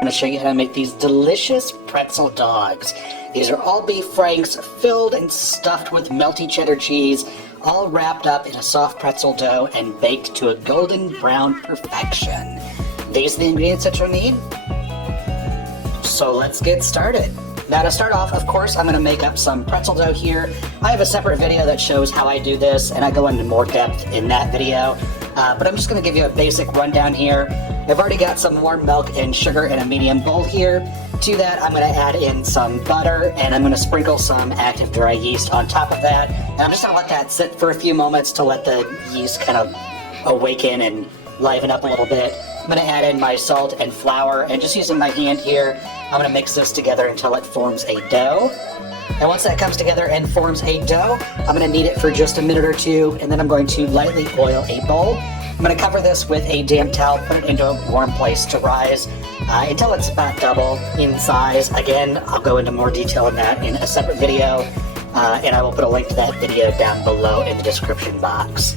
I'm going to show you how to make these delicious pretzel dogs. These are all beef franks filled and stuffed with melty cheddar cheese, all wrapped up in a soft pretzel dough and baked to a golden brown perfection. These are the ingredients that you'll need. So let's get started. Now to start off, of course, I'm going to make up some pretzel dough here. I have a separate video that shows how I do this, and I go into more depth in that video. But I'm just going to give you a basic rundown here. I've already got some warm milk and sugar in a medium bowl here. To that, I'm going to add in some butter, and I'm going to sprinkle some active dry yeast on top of that. And I'm just going to let that sit for a few moments to let the yeast kind of awaken and liven up a little bit. I'm going to add in my salt and flour, and just using my hand here, I'm going to mix this together until it forms a dough. And once that comes together and forms a dough, I'm going to knead it for just a minute or two, and then I'm going to lightly oil a bowl. I'm going to cover this with a damp towel, put it into a warm place to rise until it's about double in size. Again, I'll go into more detail on that in a separate video, and I will put a link to that video down below in the description box.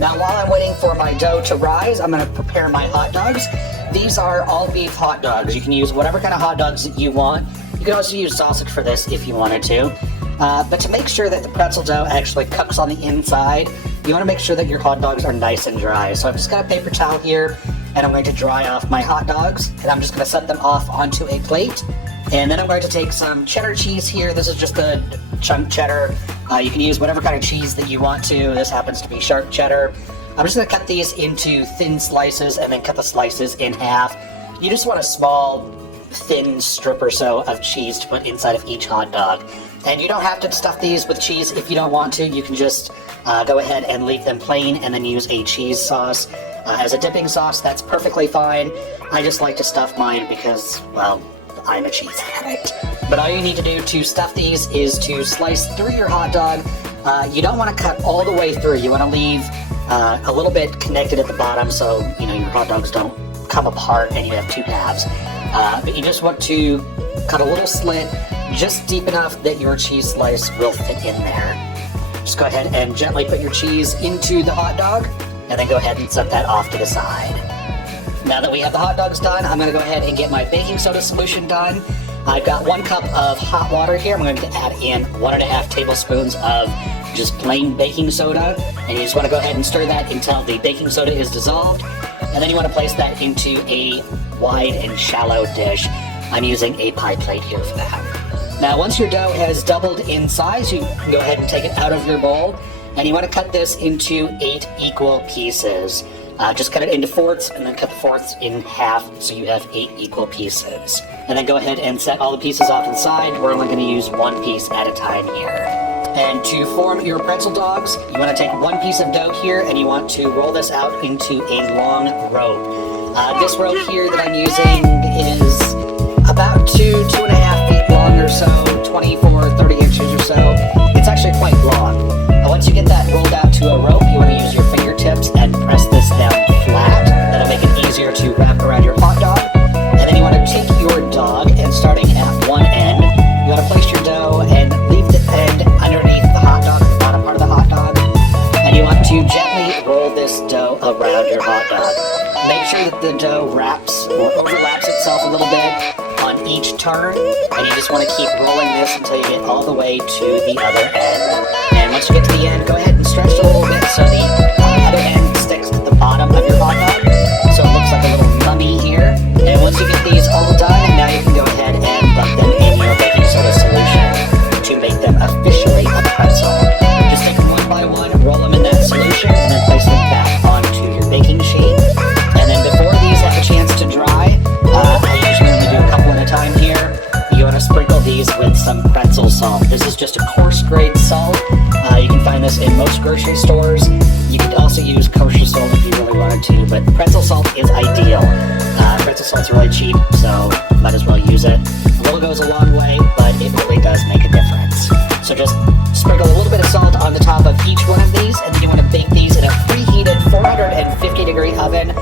Now, while I'm waiting for my dough to rise, I'm going to prepare my hot dogs. These are all beef hot dogs. You can use whatever kind of hot dogs that you want. You can also use sausage for this if you wanted to. But to make sure that the pretzel dough actually cooks on the inside, you want to make sure that your hot dogs are nice and dry. So I've just got a paper towel here, and I'm going to dry off my hot dogs, and I'm just going to set them off onto a plate. And then I'm going to take some cheddar cheese here. This is just a chunk cheddar. You can use whatever kind of cheese that you want to. This happens to be sharp cheddar. I'm just going to cut these into thin slices and then cut the slices in half. You just want a small, thin strip or so of cheese to put inside of each hot dog. And you don't have to stuff these with cheese if you don't want to. You can just go ahead and leave them plain and then use a cheese sauce as a dipping sauce. That's perfectly fine. I just like to stuff mine because, well, I'm a cheese addict. But all you need to do to stuff these is to slice through your hot dog. You don't want to cut all the way through. You want to leave a little bit connected at the bottom so your hot dogs don't come apart and you have two halves. But you just want to cut a little slit just deep enough that your cheese slice will fit in there. Just go ahead and gently put your cheese into the hot dog and then go ahead and set that off to the side. Now that we have the hot dogs done, I'm going to go ahead and get my baking soda solution done. I've got 1 cup of hot water here. I'm going to add in 1.5 tablespoons of just plain baking soda. And you just want to go ahead and stir that until the baking soda is dissolved. And then you want to place that into a wide and shallow dish. I'm using a pie plate here for that. Now once your dough has doubled in size, you can go ahead and take it out of your bowl. And you want to cut this into 8 equal pieces. Just cut it into fourths and then cut the fourths in half so you have 8 equal pieces. And then go ahead and set all the pieces off to the side. We're only going to use 1 piece at a time here. And to form your pretzel dogs, you want to take 1 piece of dough here and you want to roll this out into a long rope. This rope here that I'm using is about 2.5 feet long or so, 24, 30 inches or so. It's actually quite long. Once you get that rolled out to a rope, you want to use your fingertips and press this down flat. That'll make it easier to wrap around your hot dog. And then you want to take your dog and starting at one end, you want to place your dough and leave the end underneath the hot dog, the bottom part of the hot dog. And you want to gently roll this dough around your hot dog. Make sure that the dough wraps or overlaps itself a little bit on each turn. And you just want to keep rolling this until you get all the way to the other end. And once you get to the end, go ahead and stretch it a little bit so the other end sticks to the bottom of your hot dog. So it looks like a little mummy here. And once you get these all done, now you can go ahead and dump them in your baking soda solution to make them officially a pretzel. Just take them one by one, roll them in that solution, and then place them back onto your baking sheet. And then before these have a chance to dry, I usually only do a couple at a time here. You want to sprinkle these with some pretzel salt. This is just a coarse grade salt. You can find this in most grocery stores. You could also use kosher salt if you really wanted to, but pretzel salt is ideal. Pretzel salt's really cheap, so might as well use it. A little goes a long way, but it really does make a difference. So just sprinkle a little bit of salt on the top of each one of these, and then you want to bake these in a preheated 450-degree oven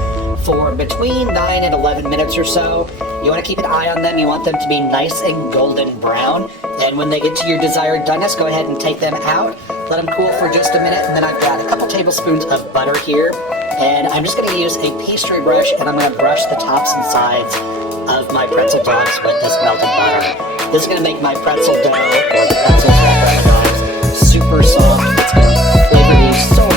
for between 9 and 11 minutes or so. You want to keep an eye on them. You want them to be nice and golden brown. And when they get to your desired doneness, go ahead and take them out. Let them cool for just a minute. And then I've got a couple tablespoons of butter here. And I'm just going to use a pastry brush, and I'm going to brush the tops and sides of my pretzel dogs with this melted butter. This is going to make my pretzel dough, or the pretzels wrapped around the dogs, super soft. It's going to flavor these so